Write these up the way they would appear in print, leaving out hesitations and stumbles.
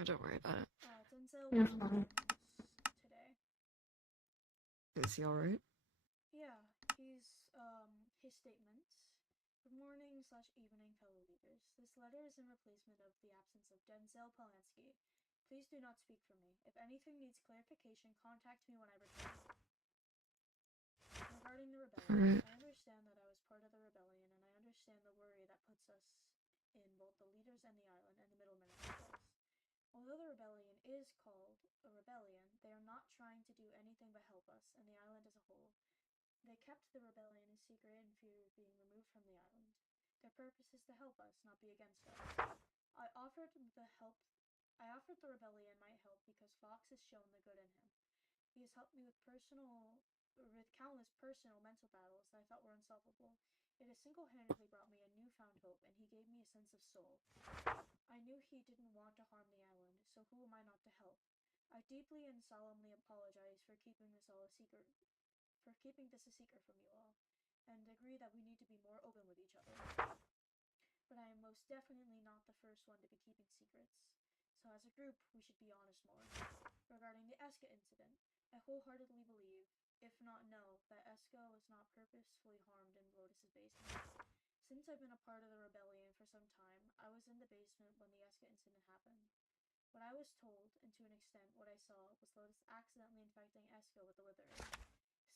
Oh, don't worry about it. Denzel You're was fine. today. Is he alright? Yeah, his statements. Good morning slash evening, fellow leaders. This letter is in replacement of the absence of Denzel Polanski. Please do not speak for me. If anything needs clarification, contact me when I return. Regarding the rebellion, Alright. I understand that I was part of the rebellion, and I understand the worry that puts us in both the leaders and the island and the middlemen themselves. Although the rebellion is called a rebellion, they are not trying to do anything but help us and the island as a whole. They kept the rebellion a secret in fear of being removed from the island. Their purpose is to help us, not be against us. I offered the rebellion my help because Fox has shown the good in him. He has helped me with countless personal mental battles that I thought were unsolvable. It has single-handedly brought me a newfound hope, and he gave me a sense of soul. I knew he didn't want to harm the island, so who am I not to help? I deeply and solemnly apologize for keeping this a secret from you all, and agree that we need to be more open with each other. But I am most definitely not the first one to be keeping secrets. So as a group, we should be honest more. Regarding the Eska incident, I wholeheartedly believe, if not know, that Eska was not purposefully harmed in Lotus's basement. Since I've been a part of the rebellion for some time, I was in the basement when the Eska incident happened. What I was told, and to an extent what I saw, was Lotus accidentally infecting Eska with the withering.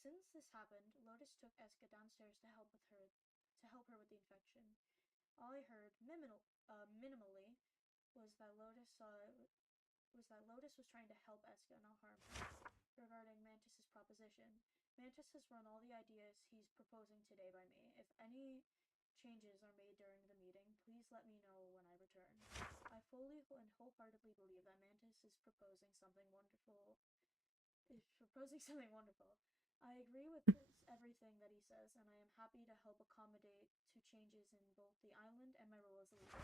Since this happened, Lotus took Eska downstairs to help her with the infection. All I heard, minimally, was that Lotus was trying to help Eska, not harm her. Regarding Mantis's proposition, Mantis has run all the ideas he's proposing today by me. If any changes are made during the meeting, please let me know when I return. I fully and wholeheartedly believe that Mantis is proposing something wonderful. I agree with everything that he says, and I am happy to help accommodate to changes in both the island and my role as a leader.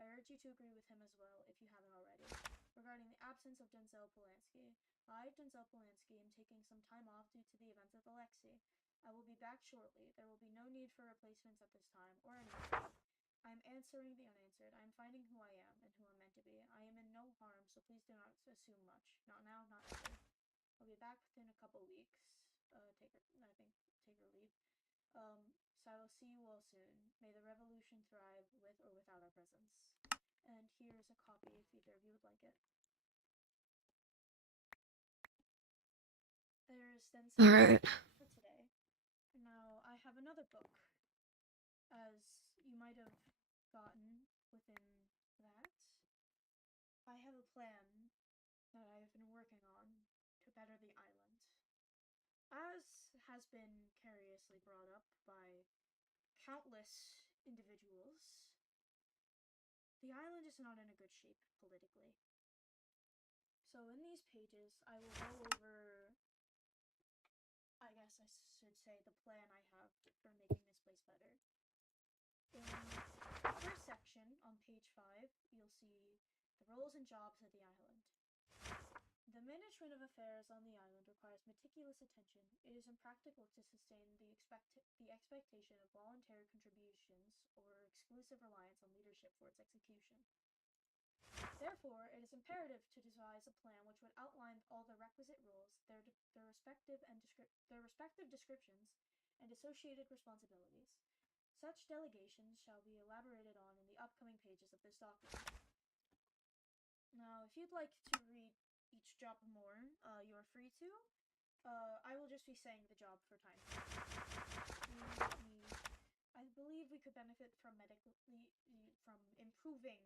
I urge you to agree with him as well, if you haven't already. Regarding the absence of Denzel Polanski, I, Denzel Polanski, am taking some time off due to the events at the Lexi. I will be back shortly. There will be no need for replacements at this time, or anything. I am answering the unanswered. I am finding who I am and who I'm meant to be. I am in no harm, so please do not assume much. Not now, not ever. I'll be back within a couple weeks. Take her leave. So I will see you all soon. May the revolution thrive with or without our presence. And here's a copy if either of you would like it. There's then Alright. for today. Now I have another book, as you might have gotten within that. I have a plan that I have been working on to better the island. As has been curiously brought up by countless individuals, the island is not in a good shape politically. So in these pages, I will go over, I guess I should say, the plan I have for making this place better. In the first section, on page 5, you'll see the roles and jobs of the island. The management of affairs on the island requires meticulous attention. It is impractical to sustain the expectation of voluntary contributions or exclusive reliance on leadership for its execution. Therefore, it is imperative to devise a plan which would outline all the requisite rules, their respective descriptions, and associated responsibilities. Such delegations shall be elaborated on in the upcoming pages of this document. Now, if you'd like to read each job more, you are free to. I will just be saying the job for time. I believe we could benefit from improving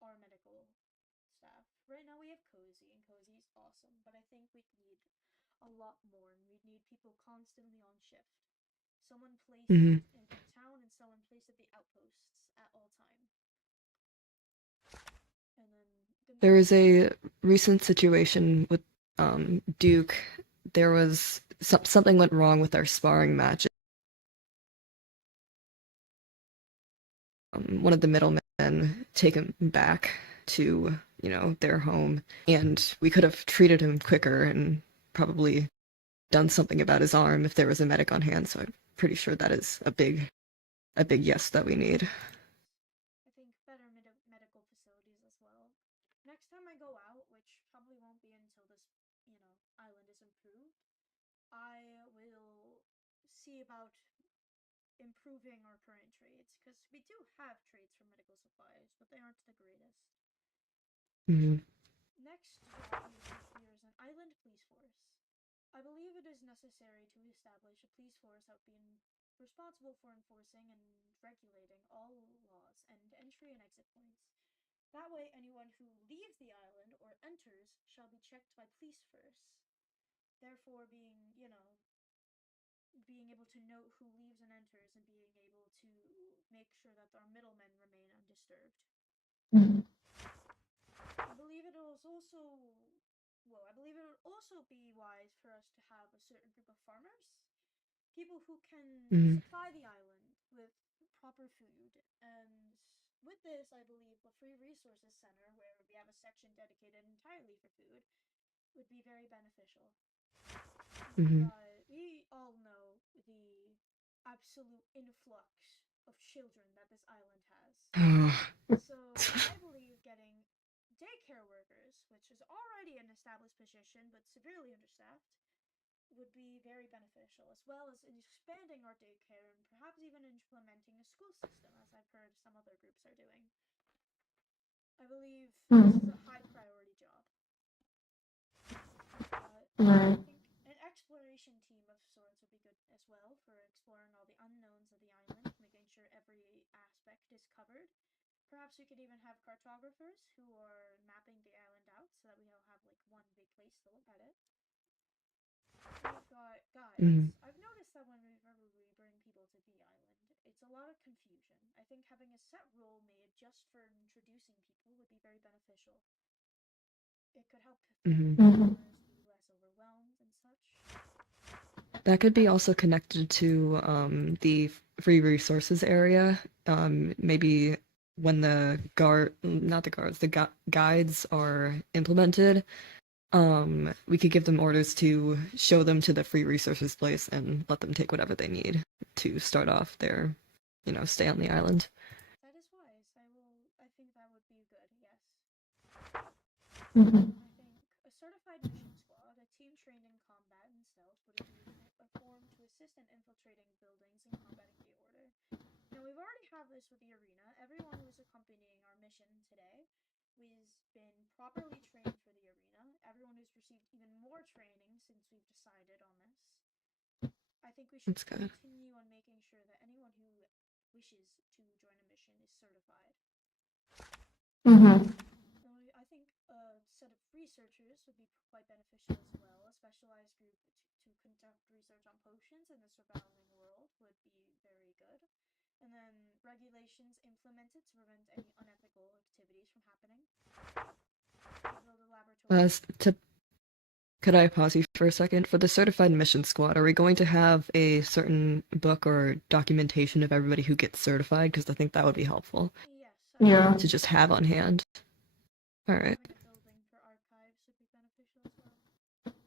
our medical staff. Right now we have Cozy, and Cozy's awesome, but I think we'd need a lot more, and we'd need people constantly on shift. Someone placed in the town and someone placed at the outposts at all time. And then There was a recent situation with Duke. There was something went wrong with our sparring match. One of the middlemen take him back to, their home, and we could have treated him quicker and probably done something about his arm if there was a medic on hand. So I'm pretty sure that is a big yes that we need. I think better medical facilities as well. Next time I go out, which probably won't be until this, island is improved, I will see about improving our current trades, because we do have trades for medical supplies, but they aren't the greatest. Mm-hmm. Next job we have here is an island police force. I believe it is necessary to establish a police force that would be responsible for enforcing and regulating all laws and entry and exit points. That way, anyone who leaves the island or enters shall be checked by police first. Therefore, being able to note who leaves and enters, and being able to make sure that our middlemen remain undisturbed. Mm-hmm. I believe it will also be wise for us to have a certain group of farmers, people who can Mm-hmm. supply the island with proper food. And with this, I believe the Free Resources Center, where we have a section dedicated entirely for food, would be very beneficial. Mm-hmm. We all know the absolute influx of children that this island has. So I believe getting daycare workers, which is already an established position but severely understaffed, would be very beneficial, as well as expanding our daycare and perhaps even implementing a school system, as I've heard some other groups are doing. I believe this is a high priority job. I Right. think an exploration team of sorts would be good as well, for exploring all the unknowns of the island, making sure every aspect is covered. Perhaps we could even have cartographers who are mapping the island out, so that we all have like one big place to look at it. We've got guides. Mm-hmm. I've noticed that whenever we bring people to the island, it's a lot of confusion. I think having a set rule made just for introducing people would be very beneficial. It could help Mm-hmm. explorers be less overwhelmed and such. That could be also connected to the free resources area. Maybe when not the guards, the guides are implemented, we could give them orders to show them to the free resources place and let them take whatever they need to start off their, stay on the island. That is wise. I think that would be good, yes. Mm-hmm. I think a certified mission squad, a team trained in combat and stealth, would be formed to assist in infiltrating buildings and combating the order. Now, we've already had this with the arena. Everyone who is accompanying our mission today has been properly trained for the arena. Everyone who's received even more training since we've decided on this. I think we should That's good. continue on making sure that anyone who wishes to join a mission is certified. Mm-hmm. I think a set of researchers would be quite beneficial as well. A specialized group to conduct research on potions in the surrounding world would be very good. And then regulations implemented to prevent any unethical activities from happening. Build a laboratory. To Could I pause you for a second? For the certified mission squad, are we going to have a certain book or documentation of everybody who gets certified? Because I think that would be helpful. Yes. Yeah. To just have on hand. All right. Having a building for archives would be beneficial as well.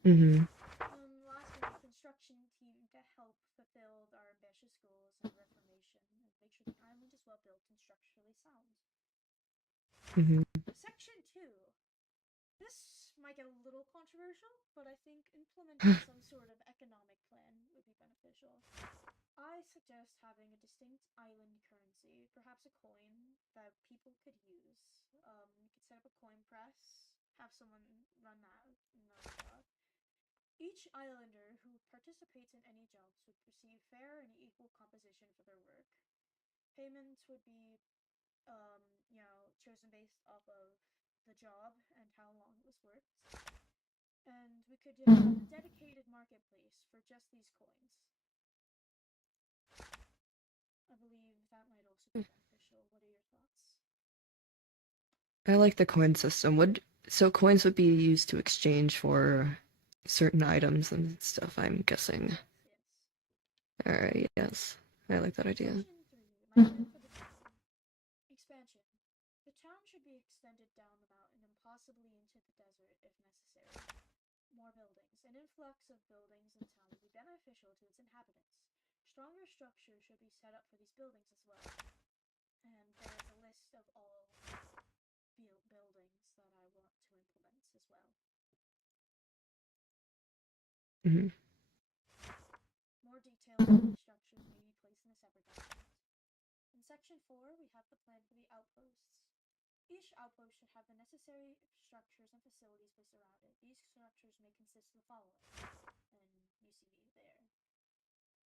Mm-hmm. Lastly, a construction team to help fulfill our ambitious goals in Reformation and make sure the island is well built and structurally sound. Mm-hmm. Section 2. This might get a little controversial, but I think implementing some sort of economic plan would be beneficial. I suggest having a distinct island currency, perhaps a coin that people could use. You could set up a coin press, have someone run that job. Each islander who participates in any jobs would receive fair and equal composition for their work. Payments would be, chosen based off of the job and how long it was worked. And we could have a dedicated marketplace for just these coins. I believe that might also be beneficial. What are your thoughts? I like the coin system. So coins would be used to exchange for certain items and stuff, I'm guessing. Yes. All right, yes. I like that idea. Section 3. My plan for the town. Expansion. The town should be extended down the mountain and possibly into the desert if necessary. More buildings. An influx of buildings in town would be beneficial to its inhabitants. Stronger structures should be set up for these buildings as well. And there's a list of all buildings that I Mhm. More details on these structures may be placed in a separate document. In Section 4, we have the plan for the outposts. Each outpost should have the necessary structures and facilities placed around it. These structures may consist of the following, and you see there.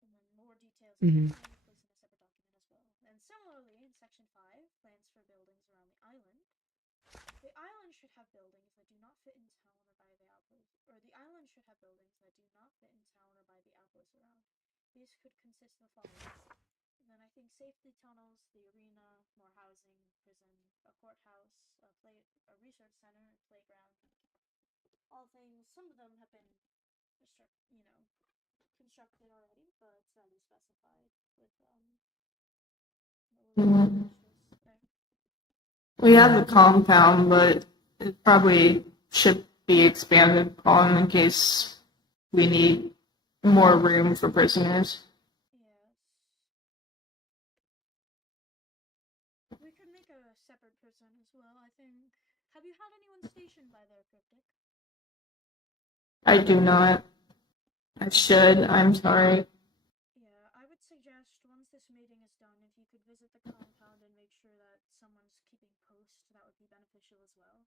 And then more details again Mhm. may be placed in a separate document as well. And similarly, in Section 5, plans for buildings around the island. The island should have buildings that do not fit in town or by the outpost, or the island should have buildings that do not fit in town or by the outposts around. These could consist of the following. And then I think safety tunnels, the arena, more housing, prison, a courthouse, a research center, a playground. All things. Some of them have been, constructed already, but it's already specified with Mhm. right? We have a compound, but it probably should be expanded on in case we need more room for prisoners. Yes. We could make a separate prison as well, I think. Have you had anyone stationed by their cryptic? I do not. I should. I'm sorry. Yeah, I would suggest once this meeting is done, if you could visit the compound and make sure that someone's keeping post, that would be beneficial as well.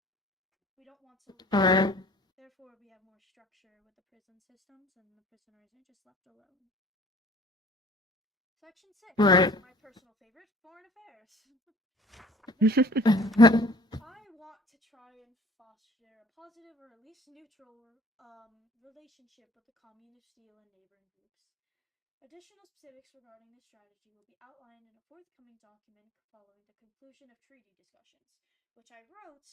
We don't want to leave. Alright. Therefore, we have more structure with the prison systems, and the prisoners are just left alone. Section 6, Right. my personal favorite, foreign affairs. I want to try and foster a positive or at least neutral relationship with the communist steel and neighboring groups. Additional specifics regarding this strategy will be outlined in a forthcoming document following the conclusion of treaty discussions, which I wrote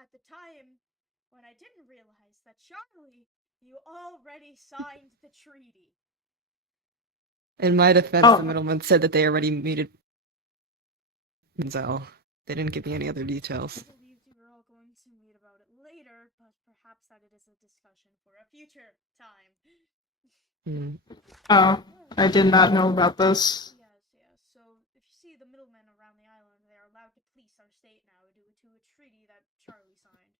at the time when I didn't realize that, Charlie, you already signed the treaty. In my defense, the Oh, middleman said that they already meted Zell. They didn't give me any other details. I believed you were all going to meet about it later, but perhaps that it is a discussion for a future time. Mm. oh, I did not know about this. Yes. So if you see the middlemen around the island, they are allowed to police our state now due to a treaty that Charlie signed.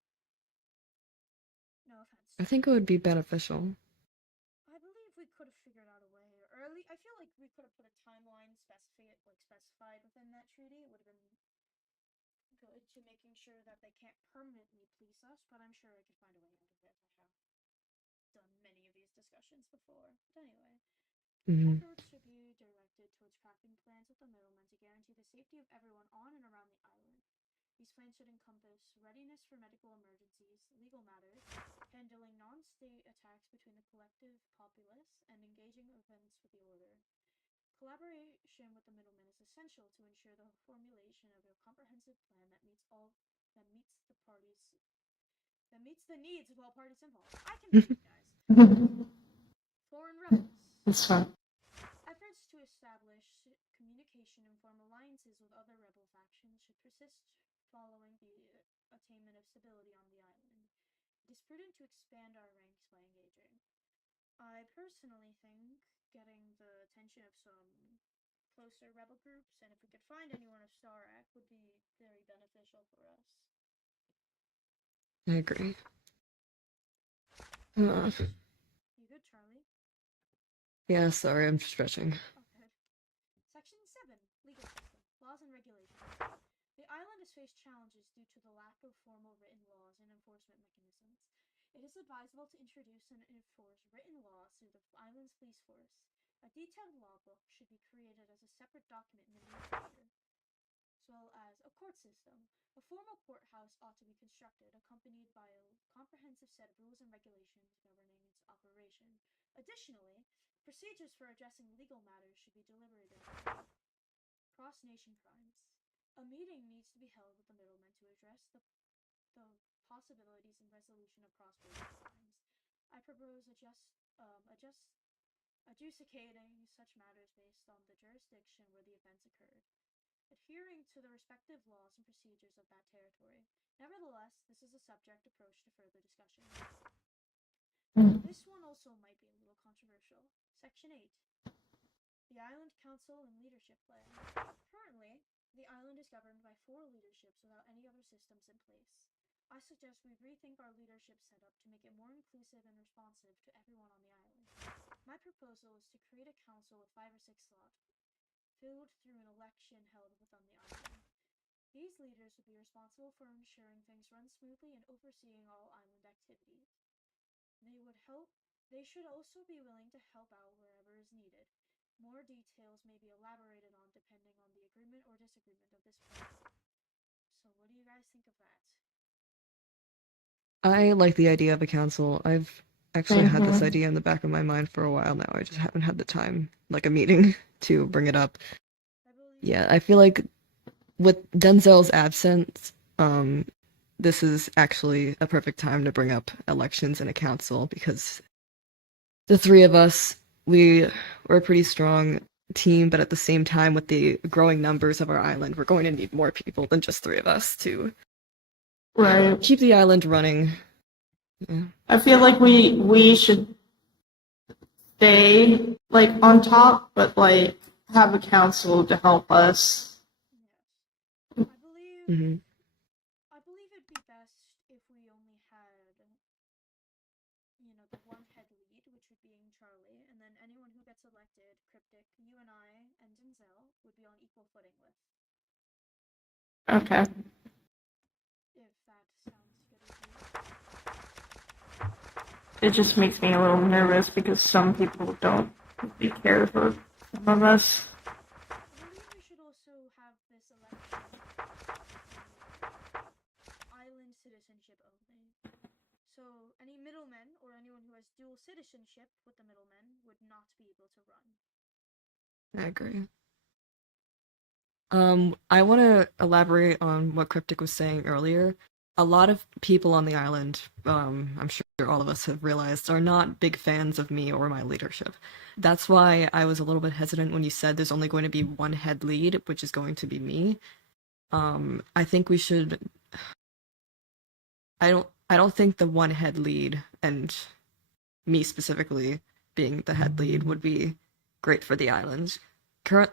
No offense. I think it would be beneficial. I believe we could have figured out a way, or at least I feel like we could have put a timeline specified within that treaty. It would have been good to making sure that they can't permanently police us, but I'm sure I could find a way out of it. I have done many of these discussions before. But anyway, Mm-hmm. efforts should be directed towards crafting plans with the middlemen to guarantee the safety of everyone on and around the island. These plans should encompass readiness for medical emergencies, legal matters, handling non-state attacks between the collective populace, and engaging events with the order. Collaboration with the middlemen is essential to ensure the formulation of a comprehensive plan that meets the needs of all parties involved. I can read, guys. Foreign rebels. It's fine. Efforts to establish communication and form alliances with other rebel factions should persist following the attainment of stability on the island. It is prudent to expand our ranks by engaging. I personally think getting the attention of some closer rebel groups, and if we could find anyone of Star Act, would be very beneficial for us. I agree. You good, Charlie? Yeah, sorry, I'm stretching. Oh, good. Section 7, Legal System, Laws and Regulations. The island has faced challenges due to the lack of formal written laws and enforcement mechanisms. It is advisable to introduce and enforce written laws through the island's police force. A detailed law book should be created as a separate document in the near future, as well as a court system. A formal courthouse ought to be constructed, accompanied by a comprehensive set of rules and regulations governing its operation. Additionally, procedures for addressing legal matters should be deliberated upon. Cross-nation crimes. A meeting needs to be held with the middlemen to address the possibilities and resolution of cross-border crimes. I propose adjudicating such matters based on the jurisdiction where the offense occurred, adhering to the respective laws and procedures of that territory. Nevertheless, this is a subject approach to further discussion. This one also might be a little controversial. Section 8. The Island Council and Leadership Plan. Currently, the island is governed by 4 leaderships without any other systems in place. I suggest we rethink our leadership setup to make it more inclusive and responsive to everyone on the island. My proposal is to create a council with 5 or 6 slots, filled through an election held within the island. These leaders would be responsible for ensuring things run smoothly and overseeing all island activities. They should also be willing to help out wherever is needed. More details may be elaborated on depending on the agreement or disagreement of this plan. So what do you guys think of that? I like the idea of a council. I've actually had this Mhm. idea in the back of my mind for a while now. I just haven't had the time, like a meeting, to bring it up. Yeah, I feel like with Denzel's absence, this is actually a perfect time to bring up elections in a council because the three of us, we're a pretty strong team, but at the same time, with the growing numbers of our island, we're going to need more people than just three of us to Right. keep the island running. Yeah. I feel like we should stay like on top, but like have a council to help us. Yes. Mm-hmm. I believe it'd be best if we only had, the one head lead, which would be Charlie, and then anyone who gets elected, Cryptic, you and I, and Denzel, would be on equal footing with. Okay. If that sounds good with you. It just makes me a little nervous because some people don't really care for some of us. I believe we should also have this election island citizenship only. So any middlemen or anyone who has dual citizenship with the middlemen would not be able to run. I agree. I want to elaborate on what Cryptic was saying earlier. A lot of people on the island, I'm sure all of us have realized, are not big fans of me or my leadership. That's why I was a little bit hesitant when you said there's only going to be one head lead, which is going to be me. I think we should. I don't think the one head lead and me specifically being the head lead would be great for the island.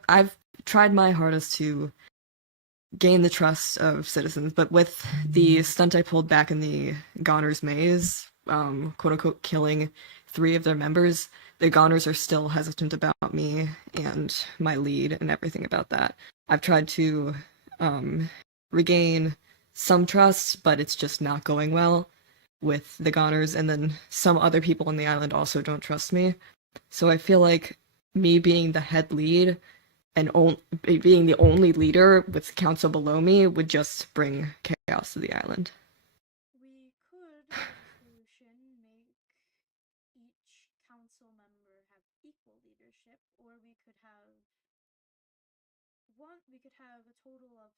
I've tried my hardest to gain the trust of citizens, but with the stunt I pulled back in the Goners Maze, quote unquote, killing three of their members, the Goners are still hesitant about me and my lead and everything about that. I've tried to regain some trust, but it's just not going well with the Goners, and then some other people on the island also don't trust me. So I feel like me being the head lead and being the only leader with council below me would just bring chaos to the island. We could, as a solution, make each council member have equal leadership, or we could have a total of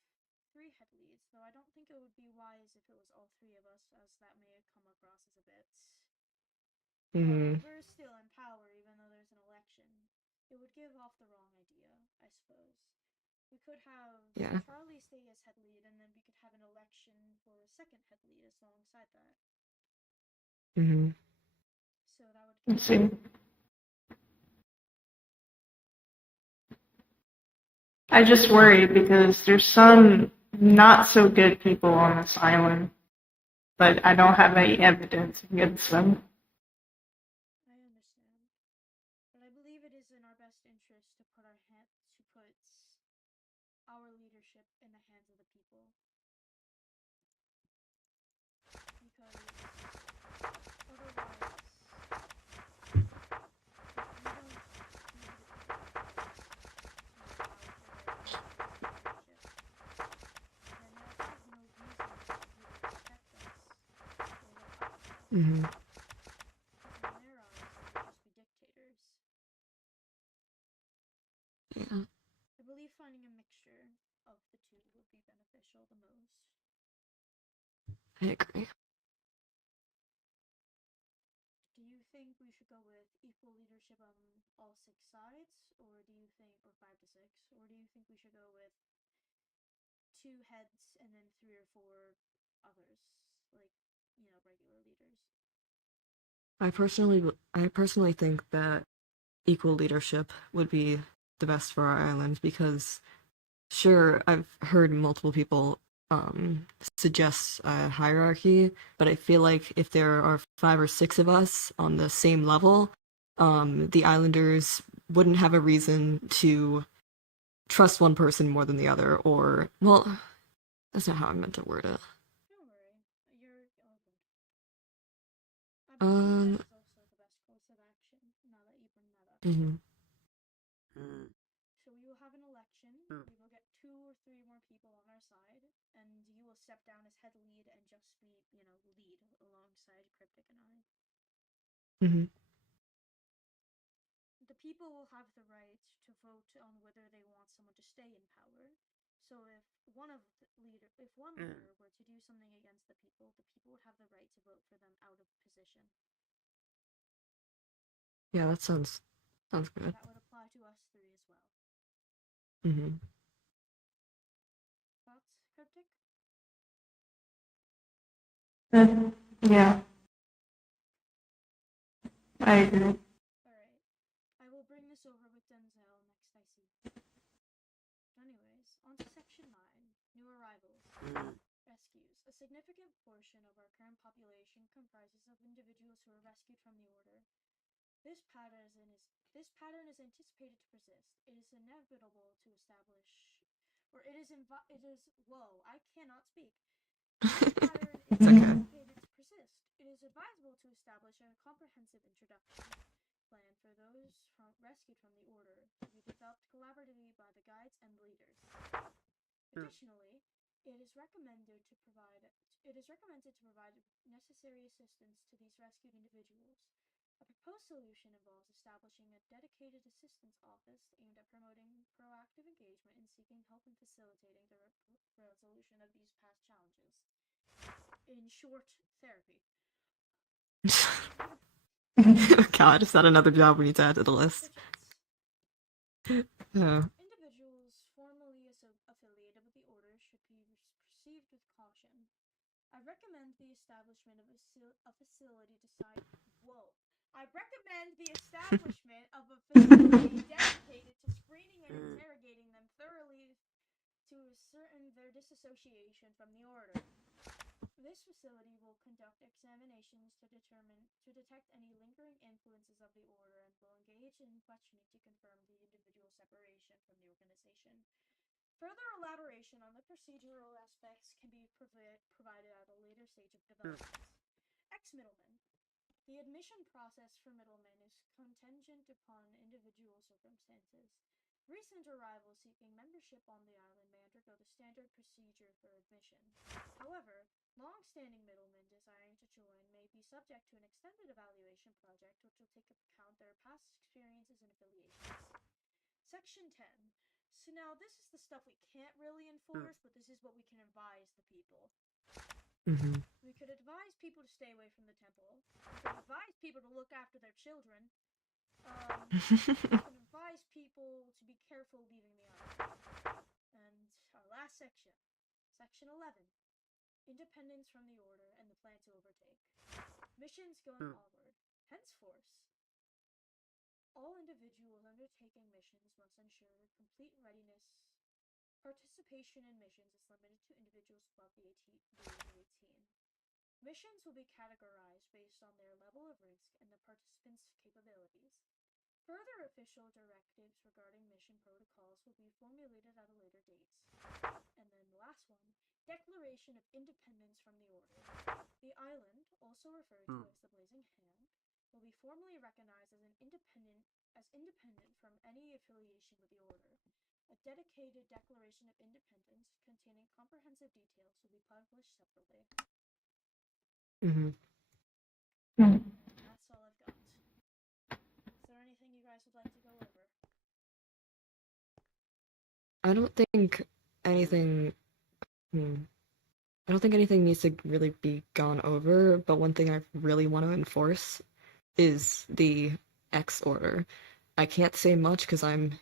3 head leads, though I don't think it would be wise if it was all 3 of us, as that may come across as a bit. Mm-hmm. We're still in power, even though there's an election. It would give off the wrong idea, I suppose. We could have Charlie stay as head lead, and then we could have an election for a second head lead alongside that. Mm-hmm. So that would. Let's see. I just worry because there's some not so good people on this island, but I don't have any evidence against them. I understand, but I believe it is in our best interest to put our leadership in the hands of the people, because otherwise, if we don't give the people the power to leadership, then they'll have no reason to either protect us or look out for us. Mm-hmm. Because in their eyes, we would just be dictators. Yeah. I believe finding a mixture of the two would be beneficial the most. I agree. Do you think we should go with equal leadership on all 6 sides, or do you think, or 5 to 6, or do you think we should go with 2 heads and then 3 or 4 others, like, regular leaders? I personally think that equal leadership would be the best for our island because, sure, I've heard multiple people suggests a hierarchy, but I feel like if there are 5 or 6 of us on the same level, the Islanders wouldn't have a reason to trust one person more than the other, or, well, that's not how I meant to word it. Don't worry, you're all good. I believe Um, that is also the best course of action, now that you bring that up. mhm. So we will have an election, we will get 2 or 3 more people on our side, and you will step down as head lead and just be, lead alongside Cryptic and I. Mhm. The people will have the right to vote on whether they want someone to stay in power. So if one leader were to do something against the people would have the right to vote for them out of position. Yeah, that sounds good. That would apply to us 3 as well. Mhm. Thoughts, Cryptic? Yeah, I agree. Alright. I will bring this over with Denzel next I see. Anyways, on to section 9. New arrivals. Rescues. A significant portion of our current population comprises of individuals who were rescued from the Order. This pattern is anticipated to persist. It is inevitable to establish, or it is whoa, I cannot speak. This pattern is It's okay. anticipated to persist. It is advisable to establish a comprehensive introduction plan for those rescued from the Order to be developed collaboratively by the guides and leaders. Additionally, it is recommended to provide necessary assistance to these rescued individuals. A proposed solution involves establishing a dedicated assistance office aimed at promoting proactive engagement in seeking help and facilitating the resolution of these past challenges. In short, therapy. God, is that another job we need to add to the list? Yeah. Individuals formally affiliated with the Order should be proceeded with caution. I recommend the establishment of a facility I recommend the establishment of a facility dedicated to screening and interrogating them thoroughly to ascertain their disassociation from the Order. This facility will conduct examinations to detect any lingering influences of the Order and will engage in questioning to confirm the individual separation from the organization. Further elaboration on the procedural aspects can be provided at a later stage of development. Ex-middlemen. The admission process for middlemen is contingent upon individual circumstances. Recent arrivals seeking membership on the island may undergo the standard procedure for admission. However, long-standing middlemen desiring to join may be subject to an extended evaluation project which will take into account their past experiences and affiliations. Section 10. So now this is the stuff we can't really enforce, but this is what we can advise the people. Mhm. We could advise people to stay away from the temple. We could advise people to look after their children. We can advise people to be careful leaving the island. And our last section, section 11. Independence from the Order and the plan to overtake. Missions going onward. Henceforth, all individuals undertaking missions must ensure complete readiness. Participation in missions is limited to individuals above the age of 18. Missions will be categorized based on their level of risk and the participants' capabilities. Further official directives regarding mission protocols will be formulated at a later date. And then the last one, Declaration of Independence from the Order. The island, also referred to as the Blazing Hand, will be formally recognized as independent from any affiliation with the Order. A dedicated Declaration of Independence containing comprehensive details will be published separately. Mhm. That's all I've got. Is there anything you guys would like to go over? I don't think anything. I don't think anything needs to really be gone over, but one thing I really want to enforce is the X order. I can't say much because I'm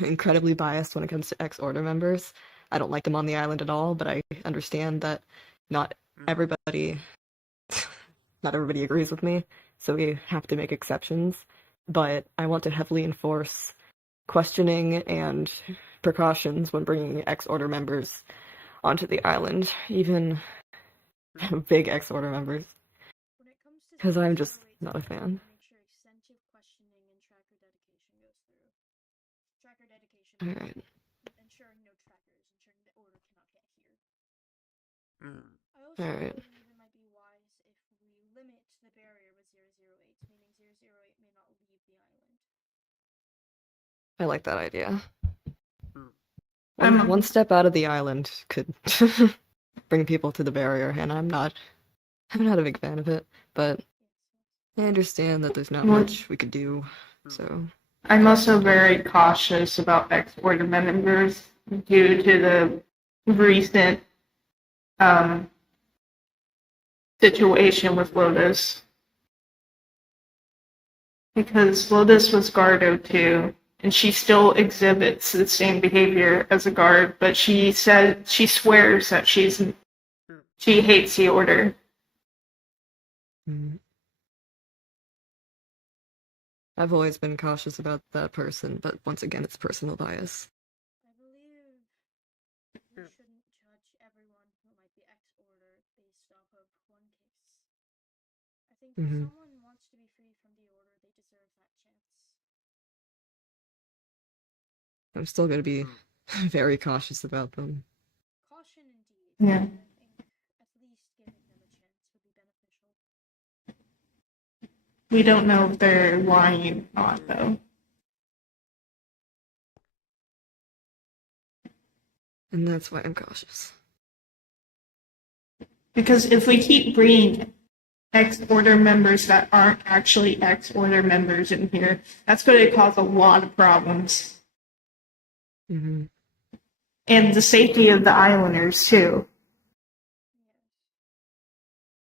incredibly biased when it comes to X order members. I don't like them on the island at all, but I understand that not everybody not everybody agrees with me, so we have to make exceptions. But I want to heavily enforce questioning and precautions when bringing X order members onto the island, even big X Order members, When it comes to because I'm just 008 not a fan. make sure extensive questioning and tracker dedication goes through. Tracker dedication, Alright. ensuring no trackers, ensuring the order cannot get here. I also Alright. believe it might be wise if we limit the barrier with 008, meaning 008 may not leave the island. I like that idea. I'm- One step out of the island could bring people to the barrier, and I'm not a big fan of it, but I understand that there's not Well- much we could do, so I'm also very cautious about X-Order members due to the recent situation with Lotus. Because Lotus was guard 02, and she still exhibits the same behavior as a guard, but she swears that she hates the order. I've always been cautious about that person, but once again, it's personal bias. I believe we shouldn't judge everyone who might be X-Order based off of one case. I think if someone wants to be free from the order, they deserve that chance. I'm still going to be very cautious about them. Caution indeed. Yeah. I think at least giving them a chance would be beneficial. We don't know if they're lying or not, though. And that's why I'm cautious. Because if we keep bringing X-Order members that aren't actually X-Order members in here, that's going to cause a lot of problems. Mm-hmm. And the safety of the islanders, too.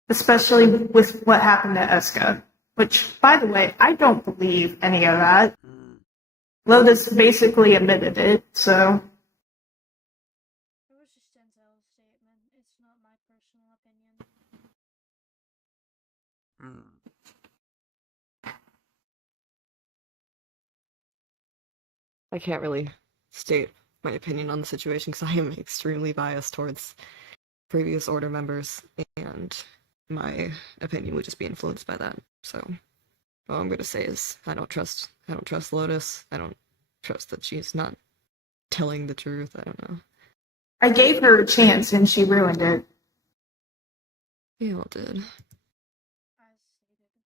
Especially with what happened to Eska. Which, by the way, I don't believe any of that. Lotus basically admitted it, so... It was just Denzel's statement. It's not my personal opinion. I can't really state my opinion on the situation because I am extremely biased towards previous order members, and my opinion would just be influenced by that. So all I'm gonna say is I don't trust Lotus. I don't trust that she's not telling the truth. I don't know. I gave her a chance and she ruined it. We all did. As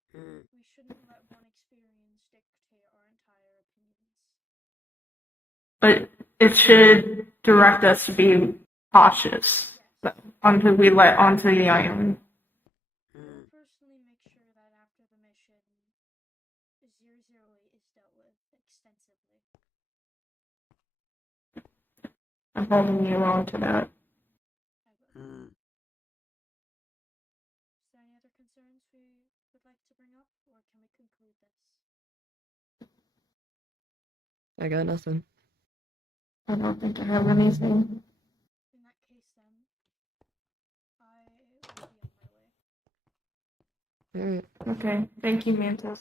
stated, we shouldn't let one experience dictate our entire opinions. But it should direct us to be cautious until we let onto the island. I will personally make sure that after the mission, 008 is dealt with extensively. I'm holding you on to that. I will. Is there any other concerns we would like to bring up, or can we conclude this? I got nothing. I don't think I have anything. In that case, then, I will be on my way. Alright. Okay, thank you, Mantis.